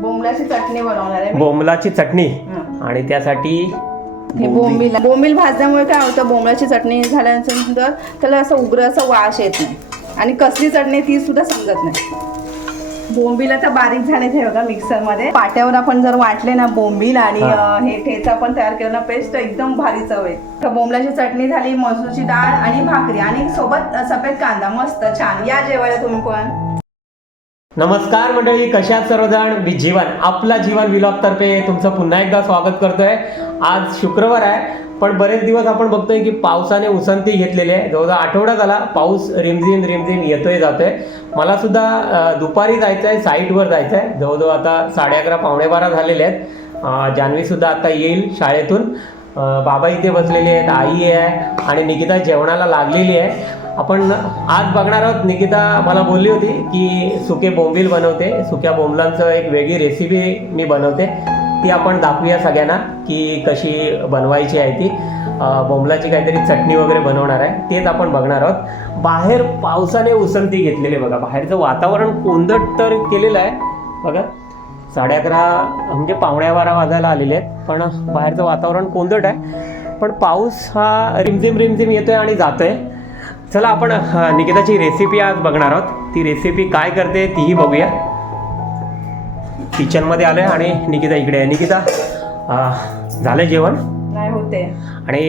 बोंबलाची चटणी बनवणार आहे मी. बोंबलाची चटणी. आणि त्यासाठी हे बोंबील. बोंबील भाजल्यामुळे काय होतं? बोंबलाची चटणी झाल्यानंतर त्याला असं उग्र असा वास येत नाही. आणि कसली चटणी ती सुद्धा समजत नाही. बोंबील आता बारीक झाले ते बघा मिक्सरमध्ये. पाट्यावर आपण जर वाटले ना बोंबील आणि हा. अं, हे ठेचा पण तयार केलं ना पेस्ट एकदम भारी चव आहे. तर बोंबलाची चटणी झाली मसूरची डाळ आणि भाकरी आणि सोबत अं, सफेद कांदा. मस्त छान. या जेवायला तुम्ही पण नमस्कार मंडळी कशात सर्वजण? मी जीवन आपला जीवन विलॉग तर्फे तुमचं पुन्हा एकदा स्वागत करतोय. आज शुक्रवार आहे पण बरेच दिवस आपण बघतोय की पावसाने उसंती घेतलेली आहे. जवळजवळ आठवडा झाला पाऊस रिमझिम रिमझिम येतोय जातोय. मला सुद्धा दुपारी जायचं आहे साईटवर जायचं आहे जवळजवळ आता साडे अकरा पावणे बारा झालेले आहेत. जान्हवी सुद्धा आता येईल शाळेतून. बाबा इथे बसलेले आहेत आई आहे आणि निकिता जेवणाला लागलेली आहे. आपण आज बघणार आहोत. निकिता मला बोलली होती की सुके बोंबील बनवते. सुक्या बोंबलांचं एक वेगळी रेसिपी मी बनवते. ती आपण दाखवूया सगळ्यांना की कशी बनवायची आहे ती. बोंबलाची काहीतरी चटणी वगैरे बनवणार आहे. तेच आपण बघणार आहोत. बाहेर पावसाने उसंती घेतलेली बघा. बाहेरचं वातावरण कोंदट तर केलेलं आहे. बघा. साडे अकरा म्हणजे पावण्या बारा वाजायला आलेले आहेत. पण बाहेरचं वातावरण कोंदट आहे. पण पाऊस हा रिमझिम रिमझिम येतोय आणि जातोय. चला आपण निकिताची रेसिपी आज बघणार आहोत. ती रेसिपी काय करते तीही बघूया. किचनमध्ये आलोय आणि निकिता इकडे आहे. निकिता झालं जेवण? होते आणि.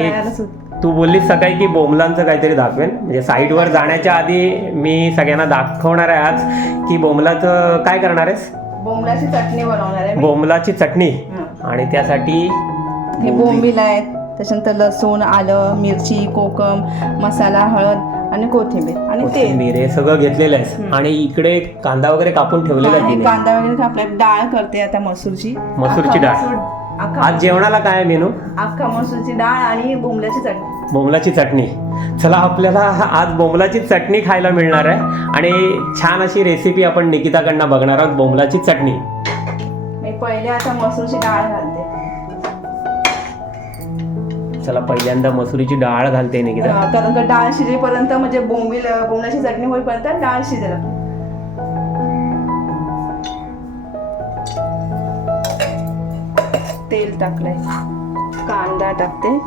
तू बोललीस सकाळी की बोंबलांचं काहीतरी दाखवेन. म्हणजे साईटवर जाण्याच्या आधी मी सगळ्यांना दाखवणार आहे आज की बोंबलाचं काय करणार आहेस? बोंबलाची चटणी बनवणार आहे मी. बोंबलाची चटणी. आणि त्यासाठी हे बोंबील आहेत. त्याच्यानंतर लसूण आलं मिरची कोकम मसाला हळद. आणि कोथिंबीर आणि तेल. कोथिंबीर हे सगळं घेतलेलं आहे. आणि इकडे कांदा वगैरे कापून ठेवलेला आहे तिने. कांदा वगैरे कापलाय. डाळ करते आता मसूरची. मसूरची अख्खा डाळ. मसूर- अख्खा आज जेवणाला काय आहे मेनू? अख्खा मसूरची डाळ आणि बोंबल्याची चटणी. बोंबलाची चटणी. चला आपल्याला आज बोंबलाची चटणी खायला मिळणार आहे. आणि छान अशी रेसिपी आपण निकिताकडनं बघणार आहोत बोंबलाची चटणी. मी पहिले आता मसूरची डाळ घालते. चला पहिल्यांदा मसुरीची डाळ घालते निकिता. की कारण का डाळ शिजेपर्यंत म्हणजे बोंबील बोंबलाची चटणी होईपर्यंत डाळ शिजेल तेल टाकलंय. कांदा टाकते.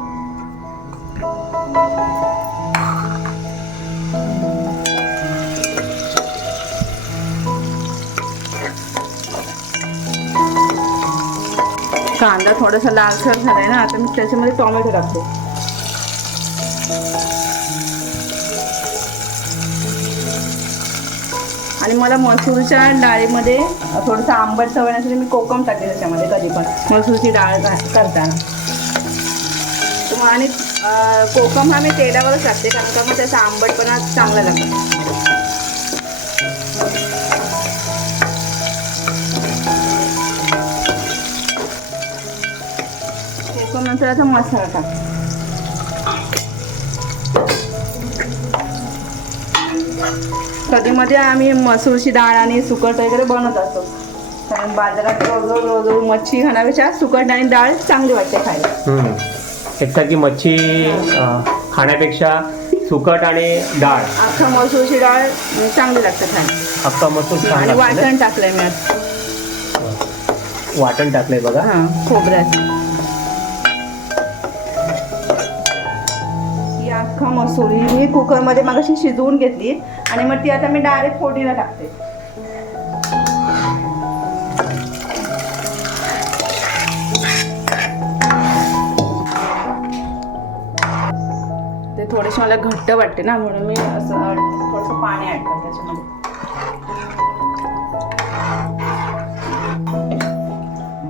कांदा थोडासा लालसर झालाय ना आता मी त्याच्यामध्ये टोमॅटो टाकतो. आणि मला मसूरच्या डाळीमध्ये थोडंसं आंबट सवय नसेल मी कोकम टाकते त्याच्यामध्ये कधी पण मसूरची डाळ करताना. आणि कोकम हा मी तेलावरच टाकते कारण का मग त्याचा आंबटपणा चांगला लागतो. कोकम नंतर आता मसाला टाक. कधी मध्ये आम्ही मसूरची डाळ आणि सुकट वगैरे बनवत असतो. कारण बाजारात रोज रोज रोज मच्छी खाण्यापेक्षा सुकट आणि डाळ चांगली वाटते खायला. एकसारखी मच्छी खाण्यापेक्षा सुकट आणि डाळ. अख्खा मसूरची डाळ चांगली लागते खायला. अख्खा मसूर आणि? वाटण टाकलंय मी. वाटण टाकलंय बघा. हां खोबऱ्याचं मसुरी ही मी कुकरमध्ये मगाशी शिजवून घेतली आणि मग ती आता मी डायरेक्ट फोडणीला टाकते. ते थोडेसे मला घट्ट वाटते ना म्हणून मी असं थोडंसं पाणी ॲड करते त्याच्यामध्ये.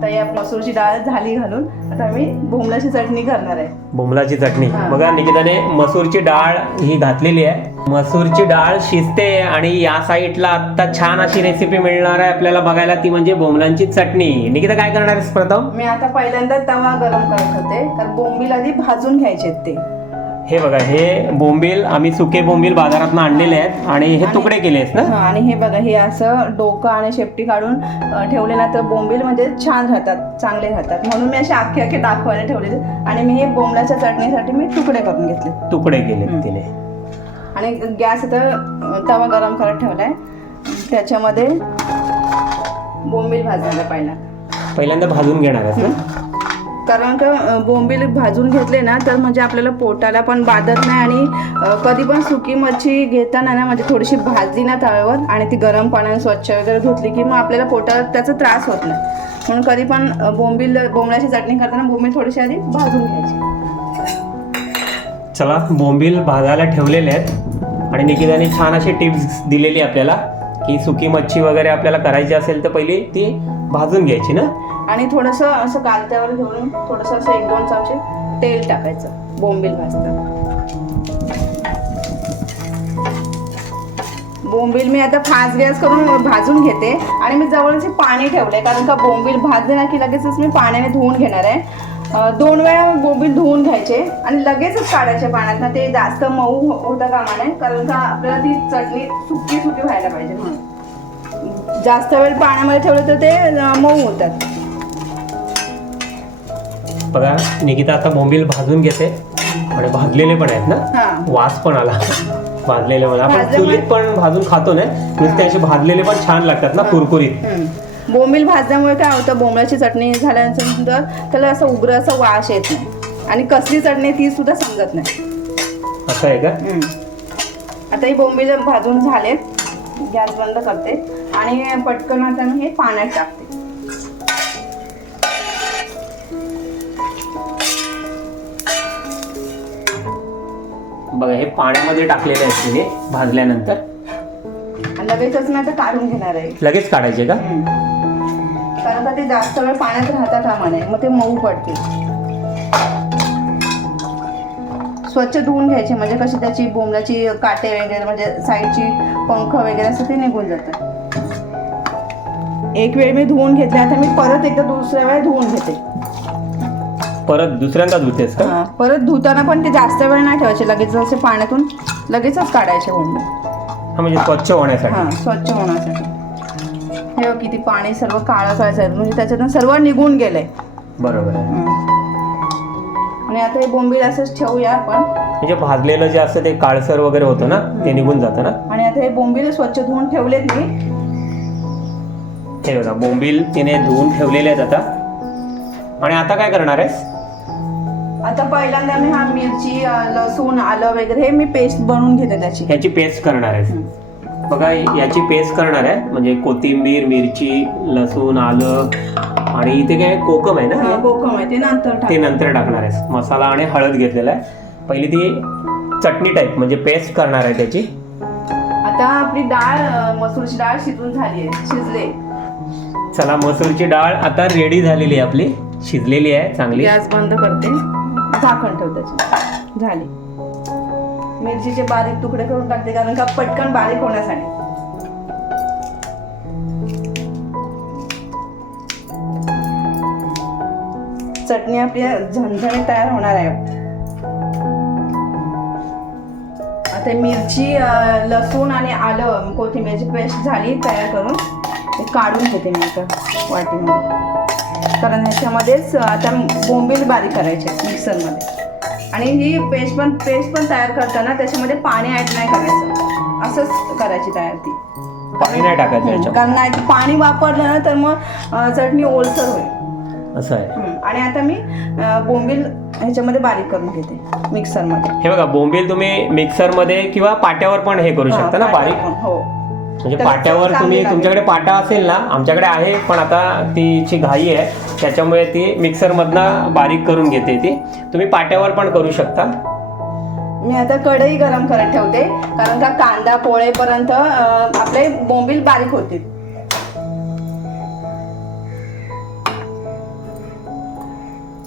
तर या मसूरची डाळ झाली घालून. आता मी बोंबलाची चटणी करणार आहे. बोंबलाची चटणी. बघा निकिताने मसूरची डाळ ही घातलेली आहे. मसूरची डाळ शिजते आणि या साईडला आता छान अशी रेसिपी मिळणार आहे आपल्याला बघायला. ती म्हणजे बोंबलांची चटणी. निकिता काय करणार आहेस प्रथम? मी आता पहिल्यांदा तवा गरम करत होते. तर बोंबील आधी भाजून घ्यायचे ते. हे बघा हे बोंबील आम्ही सुके बोंबील बाजारातून आणलेले आहेत आणि हे तुकडे केले आहेत ना? आणि हे बघा हे असं डोकं आणि शेपटी काढून ठेवले ना तर बोंबील म्हणजे छान राहतात चांगले राहतात. म्हणून मी असे अख्खे अख्खे दाखवायला ठेवले आणि मी हे बोंबलाच्या चटणीसाठी मी तुकडे करून घेतले तुकडे केले. तिने. आणि गॅस अं, तवा गरम करत ठेवलाय. त्याच्यामध्ये बोंबील भाजायला पहिला पहिल्यांदा. भाजून घेणार आहेस ना? कारण का बोंबील भाजून घेतले ना तर म्हणजे आपल्याला पोटाला पण बाधत नाही आणि कधी पण सुकी मच्छी घेताना ना म्हणजे थोडीशी भाजली ना तळवत आणि ती गरम पाण्याने स्वच्छ वगैरे धुतली की मग आपल्याला पोटाला त्याचा त्रास होत नाही. म्हणून कधी पण बोंबील बोंबळ्याची चटणी करताना बोंबील थोडीशी आधी भाजून घ्यायची. चला बोंबील भाजायला ठेवलेले आहेत आणि निकिताने छान अशी टिप्स दिलेली आपल्याला. की सुकी मच्छी वगैरे आपल्याला करायची असेल तर पहिली ती भाजून घ्यायची ना? आणि थोडंसं असं कालत्यावर घेऊन थोडंसं असं एक दोन चमचे तेल टाकायचं बोंबील भाजताना बोंबील मी आता फास्ट गॅस करून भाजून घेते आणि मी जवळचे पाणी ठेवले कारण का बोंबील भाजले ना की लगेचच मी पाण्याने धुवून घेणार आहे. दोन वेळा बोंबील धुवून घ्यायचे आणि लगेचच काढायचे पाण्यात. ना ते जास्त मऊ हो- होता कामा नये कारण का आपल्याला ती चटणी सुकी सुकी व्हायला पाहिजे म्हणून. जास्त वेळ पाण्यामध्ये ठेवलं तर ते मऊ होतात. बघा निकिता आता बोंबील भाजून घेते. आणि भाजलेले पण आहेत ना? हा. वास पण आला. भाजलेले पण आपण चुलीत पण भाजून खातो ना? नुसते असे भाजलेले पण छान लागतात ना कुरकुरीत. बोंबील भाजल्यामुळे काय होतं बोंबलाची चटणी झाल्यानंतर त्याला असं उग्र असा वास येत नाही. आणि कसली चटणी ती सुद्धा समजत नाही. असं आहे का. आता ही बोंबील भाजून झालेत गॅस बंद करते. आणि पटकन आता मी हे पाण्यात टाकते. बघा हे पाण्यामध्ये टाकलेले आहेत तिने भाजल्यानंतर. लगेचच मी आता काढून घेणार आहे. लगेच काढायचे का? ते जास्त वेळ पाण्यात राहता कामा नये मग ते मऊ पडते स्वच्छ धुवून घ्यायचे. म्हणजे कशी त्याची बोंबलाची काटे वगैरे म्हणजे साईडची पंख वगैरे असं ते निघून जातात. एक वेळ मी धुवून घेतले. आता मी परत एकदा दुसऱ्या वेळा धुवून घेते. परत दुसऱ्यांदा धुतेस का? हा, परत धुताना पण ते जास्त वेळ नाही ठेवायचे. लगेच असे पाण्यातून लगेचच काढायचे म्हणजे स्वच्छ होण्यासाठी. हा स्वच्छ होण्यासाठी. हे किती पाणी सर्व काळं काळं झालं म्हणजे त्याच्यातून सर्व निघून गेलंय बरोबर आहे. आणि आता हे बोंबील असंच ठेवूया आपण. म्हणजे भाजलेलं जे असतं ते काळसर वगैरे होतं ना ते निघून जातं ना? आणि आता हे बोंबील स्वच्छ धुवून ठेवलेत मी. हे बघा बोंबील तिने धुवून ठेवलेले आहेत आता. आणि आता काय करणार आहेस? आता पहिल्यांदा मी हा मिरची अं, लसूण आलं वगैरे हे मी पेस्ट बनवून घेते त्याची. ह्याची पेस्ट करणार आहेस. बघा याची पेस्ट करणार आहे. म्हणजे कोथिंबीर मिरची लसूण आलं आणि इथे काय कोकम आहे ना? कोकम आहे. ते नंतर ते नंतर टाकणार आहेस मसाला आणि हळद घेतलेला आहे. पहिली ती चटणी टाईप म्हणजे पेस्ट करणार आहे त्याची. आता आपली डाळ मसूरची डाळ शिजून झाली आहे. शिजले. चला मसूरची डाळ आता रेडी झालेली आहे आपली. शिजलेली आहे चांगली. गॅस बंद करते. झाकण ठेव त्याची. झाली. मिरचीचे बारीक तुकडे करून टाकते कारण का पटकन बारीक होण्यासाठी. चटणी आपली झणझणीत तयार होणार आहे. आता मिरची लसूण आणि आलं कोथिंबीरची पेस्ट झाली तयार करून ते काढून घेते मी आता वाटीमध्ये. कारण ह्याच्यामध्येच आता बोंबील बारीक करायचे मिक्सरमध्ये. आणि ही पेस्ट पण पेस्ट पण तयार करताना त्याच्यामध्ये पाणी ॲड नाही करायचं. असंच करायची तयार ती. पाणी नाही टाकायचं याच्यात कारण नाही पाणी वापरलं ना तर मग चटणी ओलसर होईल. असं आहे. आणि आता मी अं, बोंबील ह्याच्यामध्ये बारीक करून घेते मिक्सरमध्ये. हे बघा बोंबील तुम्ही मिक्सरमध्ये किंवा पाट्यावर पण हे करू शकता ना बारीक? हो. म्हणजे पाट्यावर तुम्ही चांगली तुमच्याकडे पाटा असेल ना आमच्याकडे आहे पण आता तिची घाई आहे. त्याच्यामुळे ती मिक्सरमधनं बारीक करून घेते ती. तुम्ही पाट्यावर पण करू शकता. मी आता कढई गरम करत ठेवते कारण का कांदा पोळेपर्यंत अं, आपले बोंबील बारीक होतील.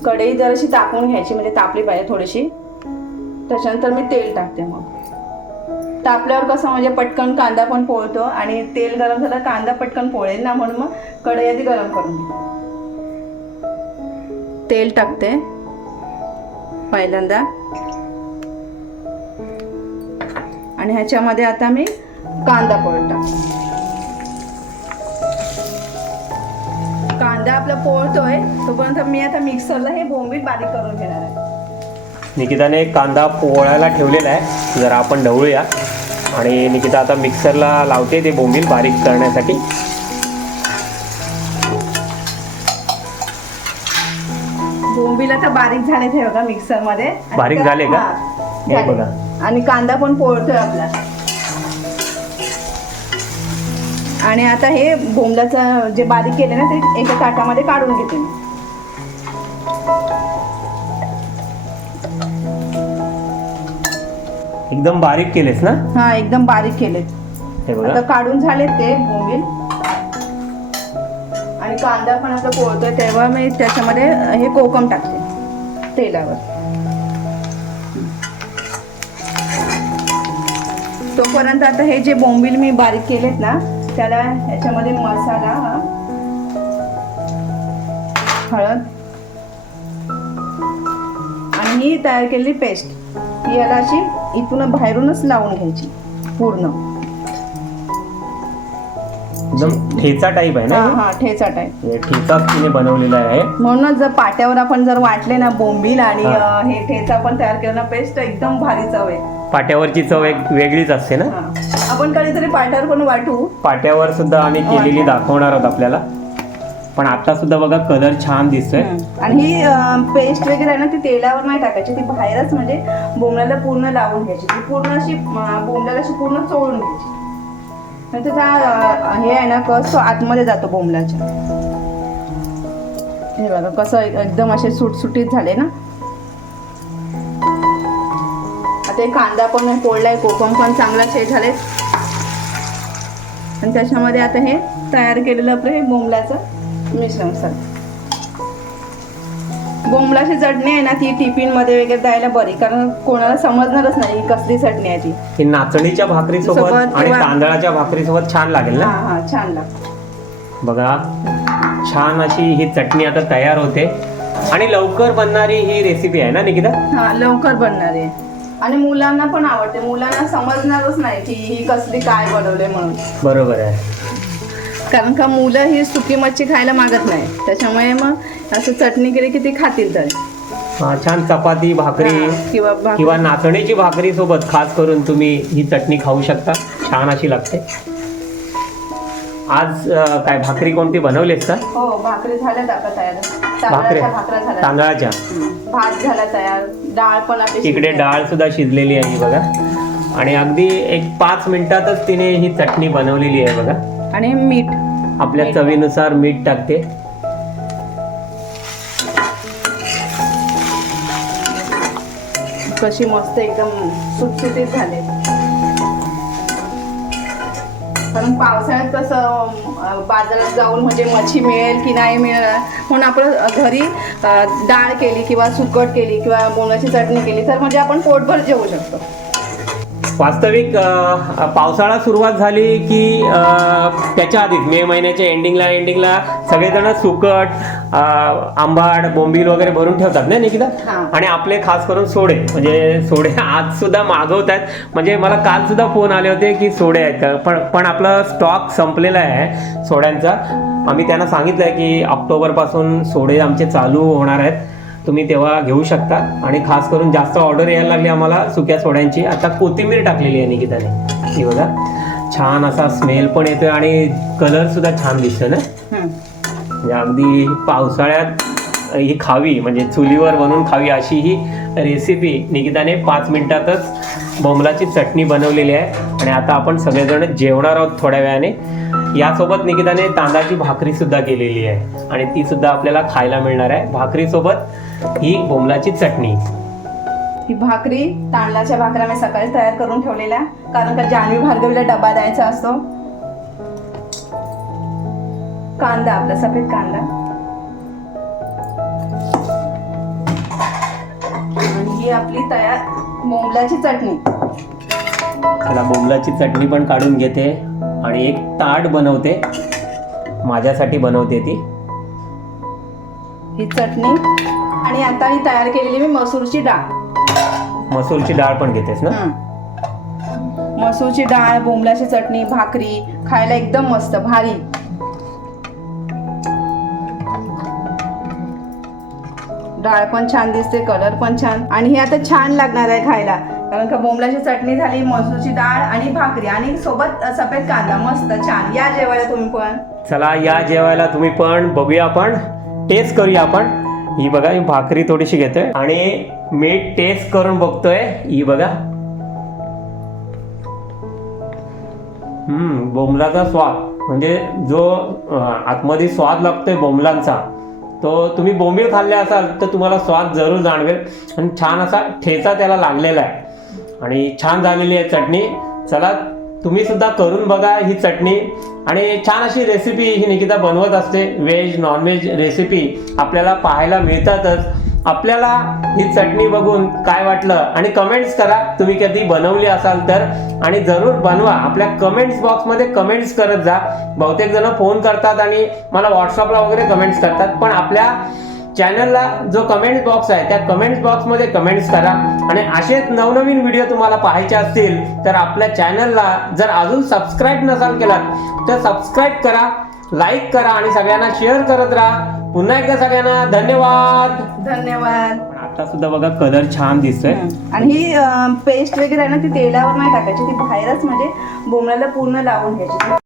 कढई जराशी तापवून घ्यायची म्हणजे तापली पाहिजे थोडीशी. त्याच्यानंतर मी तेल टाकते मग. तापल्यावर कसं म्हणजे पटकन कांदा पण पोळतो आणि तेल गरम झालं कांदा पटकन पोळेल ना म्हणून मग कढई आधी गरम करून तेल टाकते. पहिल्यांदा. आणि ह्याच्यामध्ये आता मी कांदा पोळत टाकते. कांदा आपला पोळतोय तोपर्यंत मी आता मिक्सरला हे बोंबील बारीक करून घेणार आहे. निकिताने कांदा पोळायला ठेवलेला आहे. जरा आपण ढवळूया. आणि निकिता आता मिक्सरला लावते ते बोंबील बारीक करण्यासाठी. बोंबील आता बारीक झाले ते मिक्सर मिक्सरमध्ये. बारीक झाले का? आणि कांदा पण पोळतोय आपला. आणि आता हे बोंबलाचं जे बारीक केले ना ते एका ताटामध्ये काढून घेते एकदम बारीक केलेस ना? हा एकदम बारीक केले हे आता बघा काढून झाले ते बोंबील आणि कांदा पण आता पोळतोय तेव्हा मी त्याच्यामध्ये हे कोकम टाकते तेलावर. तोपर्यंत आता हे जे बोंबील मी बारीक केलेत ना त्याला ह्याच्यामध्ये मसाला हा हळद आणि ही तयार केलेली पेस्ट. ही याला अशी इथून बाहेरूनच लावून घ्यायची पूर्ण एकदम ठेचा टाईप आहे ना हा हे? हा ठेचा टाईप हे ठेचा तिने बनवलेला आहे म्हणूनच जर पाट्यावर आपण जर वाटले ना बोंबील आणि हा. अं, हे ठेचा पण तयार केला ना पेस्ट एकदम भारी चव आहे पाट्यावरची चव एक वेगळीच असते ना हा. आपण कधीतरी पाट्यावर पण वाटू पाट्यावर सुद्धा आम्ही केलेली वाटा. दाखवणार आहोत आपल्याला पण आता सुद्धा बघा कलर छान दिसतोय. आणि ही पेस्ट वगैरे आहे ना ती तेलावर नाही टाकायची ती बाहेरच म्हणजे बोंबल्याला पूर्ण लावून घ्यायची. ती पूर्ण अशी बोमल्याला बोंबल्याला अशी पूर्ण चोळून घ्यायची. नाही हे आहे ना कस तो आतमध्ये जातो बोंबल्याच्या हे बघा कसं एकदम असे सुटसुटीत झाले ना. आता हे कांदा पण पोळलाय कोकम पण चांगला हे झाले आणि त्याच्यामध्ये आता हे तयार केलेलं आपलं हे बोमलाचं मिश्रण सर बोंबलाची चटणी आहे ना ती टिफिनमध्ये वगैरे द्यायला बरी कारण कोणाला समजणारच नाही ही कसली चटणी आहे ती. ही नाचणीच्या भाकरी सोबत सोबत आणि किंवा- तांदळाच्या भाकरी सोबत छान लागेल हा ना? हा छान लागतं बघा छान अशी ही चटणी आता तयार होते. आणि लवकर बनणारी ही रेसिपी आहे ना निकिता? हा लवकर बनणार आहे. आणि मुलांना पण आवडते. मुलांना समजणारच नाही की ही कसली काय बनवले म्हणून. बरोबर आहे. कारण का मुलं ही सुकी मच्छी खायला मागत नाही. त्याच्यामुळे मग असं चटणी केली की ती खातील तर. हा, छान चपाती भाकरी हा, किंवा भाकरी. किंवा नाचणीची भाकरी सोबत खास करून तुम्ही ही चटणी खाऊ शकता. छान अशी लागते. आज अं, काय भाकरी कोणती बनवलीस का? हो भाकरी झाल्यात आता तयार. भाकरी. तांदळाच्या भाकऱ्या झाल्या तांदळाच्या. भात झाला तयार. डाळ पण आपली इकडे शिजली. डाळ सुद्धा शिजलेली आहे बघा. आणि अगदी एक पाच मिनिटातच तिने ही चटणी बनवलेली आहे बघा. आणि मीठ. आपल्या. चवीनुसार मीठ टाकते. कशी मस्त एकदम सुटसुटीत झाले. कारण पावसाळ्यात कसं बाजारात जाऊन म्हणजे मच्छी मिळेल की नाही मिळेल म्हणून आपण घरी डाळ केली किंवा सुकट केली किंवा बोंगाची चटणी केली तर म्हणजे आपण पोटभर जेवू शकतो. वास्तविक पावसाळा सुरुवात झाली की त्याच्या आधीच मे महिन्याच्या एंडिंगला एंडिंगला सगळेजण सुकट आंबाड बोंबील वगैरे भरून ठेवतात ना निकिता? हा. आणि आपले खास करून सोडे. म्हणजे सोडे आज सुद्धा मागवत आहेत म्हणजे मला काल सुद्धा फोन आले होते की सोडे आहेत. का पण पण आपला स्टॉक संपलेला आहे सोड्यांचा. आम्ही त्यांना सांगितलं आहे की ऑक्टोबरपासून सोडे आमचे चालू होणार आहेत. तुम्ही तेव्हा घेऊ शकता. आणि खास करून जास्त ऑर्डर यायला लागली आम्हाला सुक्या सोड्यांची. आता कोथिंबीर टाकलेली आहे निकिताने. ही बघा. छान असा स्मेल पण येतोय आणि कलर सुद्धा छान दिसतो ना. म्हणजे अगदी पावसाळ्यात ही खावी म्हणजे चुलीवर बनवून खावी अशी ही रेसिपी निकिताने पाच मिनिटातच बोंबलाची चटणी बनवलेली आहे. आणि आता आपण सगळेजण जेवणार आहोत थोड्या वेळाने. यासोबत निकिताने तांदळाची भाकरी सुद्धा केलेली आहे. आणि ती सुद्धा आपल्याला खायला मिळणार आहे. भाकरीसोबत ही बोंबलाची चटणी. ही भाकरी तांदळाच्या भाकऱ्या मी सकाळी तयार करून ठेवलेल्या कारण का जान्हवी भार्गवीला डबा द्यायचा असतो. कांदा आपला सफेद कांदा. आणि ही आपली तयार मोमलाची चटणी. त्याला बोंबलाची चटणी पण काढून घेते आणि एक ताट बनवते. माझ्यासाठी बनवते ती. ही चटणी आणि आता ही तयार केलेली मी मसूरची डाळ. मसूरची डाळ पण घेतेस ना. मसूरची डाळ बोंबलाची चटणी भाकरी खायला एकदम मस्त भारी. डाळ पण छान दिसते कलर पण छान. आणि हे आता छान लागणार आहे खायला. कारण का बोंबलाची चटणी झाली मसूरची डाळ आणि भाकरी. आणि सोबत सफेद कांदा मस्त छान. या जेवायला तुम्ही पण. चला या जेवायला तुम्ही पण बघूया आपण. टेस्ट करूया आपण. ही बघा ही भाकरी थोडीशी घेतोय. आणि मीठ टेस्ट करून बघतोय ही बघा. हम्म बोंबलाचा स्वाद. म्हणजे जो आतमध्ये स्वाद लागतोय बोंबलांचा तो तुम्ही बोंबील खाल्ले असाल तर तुम्हाला स्वाद जरूर जाणवेल. आणि छान असा ठेचा त्याला लागलेला आहे. आणि छान झालेली आहे चटणी. चला तुम्ही सुद्धा करून बघा ही चटणी. आणि छान अशी रेसिपी ही निकिता बनवत असते. व्हेज नॉनव्हेज रेसिपी आपल्याला पाहायला मिळतातच. आपल्याला ही चटणी बघून काय वाटलं? आणि कमेंट्स करा. तुम्ही कधी बनवली असाल तर. आणि जरूर बनवा. आपल्या कमेंट्स बॉक्समध्ये कमेंट्स करत जा. बहुतेक जण फोन करतात आणि मला व्हॉट्सअपला वगैरे कमेंट्स करतात. पण आपल्या चॅनलला जो कमेंट बॉक्स आहे त्या कमेंट्स बॉक्समध्ये कमेंट्स करा. आणि असेच नवनवीन व्हिडिओ तुम्हाला पाहायचे असतील तर आपल्या चॅनलला जर अजून सबस्क्राईब नसाल केलात तर सबस्क्राईब करा लाईक करा आणि सगळ्यांना शेअर करत राहा. पुन्हा एकदा सगळ्यांना धन्यवाद. धन्यवाद. पण आता सुद्धा बघा कलर छान दिसतोय. आणि ही पेस्ट वगैरे आहे ना ती तेलावर नाही टाकायची ती बाहेरच म्हणजे बोंबल्याला पूर्ण लावून घ्यायची.